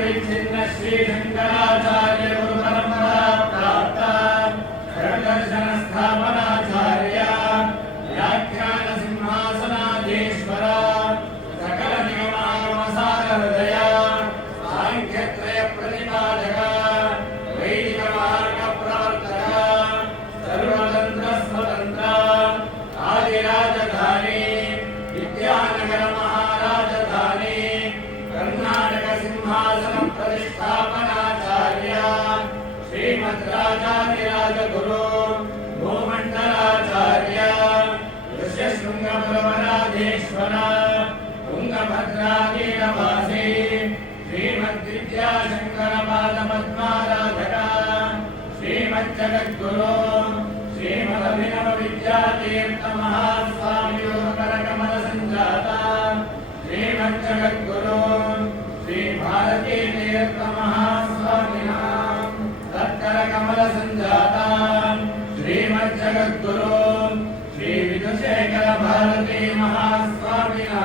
विच्छिन्न श्री शंकराचार्य गुरु परंपरा प्राप्त दर्शन स्थापनाचार्य व्याख्यान सिंहासनाधीश्वर सकल निगमागमसार हृदय सांख्यत्रय प्रतिपादक वैदिक मार्ग प्रवर्तक सर्वतंत्र स्वतंत्र आदिराजधानी विद्यानगर महाराजधानी कर्नाटक सिंहासन प्रतिष्ठापनाचार्य श्रीमद्राजाधिराज गुरु भूमंडलाचार्य ऋष्यशृंगपुरवराधीश्वर तुंगभद्रातीरवासी श्रीमद्विद्याशंकर पादपद्माराधक श्रीमज्जगद्गुरु श्रीमदभिनव विद्यातीर्थ महास्वामी करकमल संजाता श्रीमज्जगद्गुरु श्री भारती तीर्थ महास्वामिनः तत्करकमल संजाता श्रीमज्जगद्गुरु श्री विधुशेखर भारती महास्वामिनः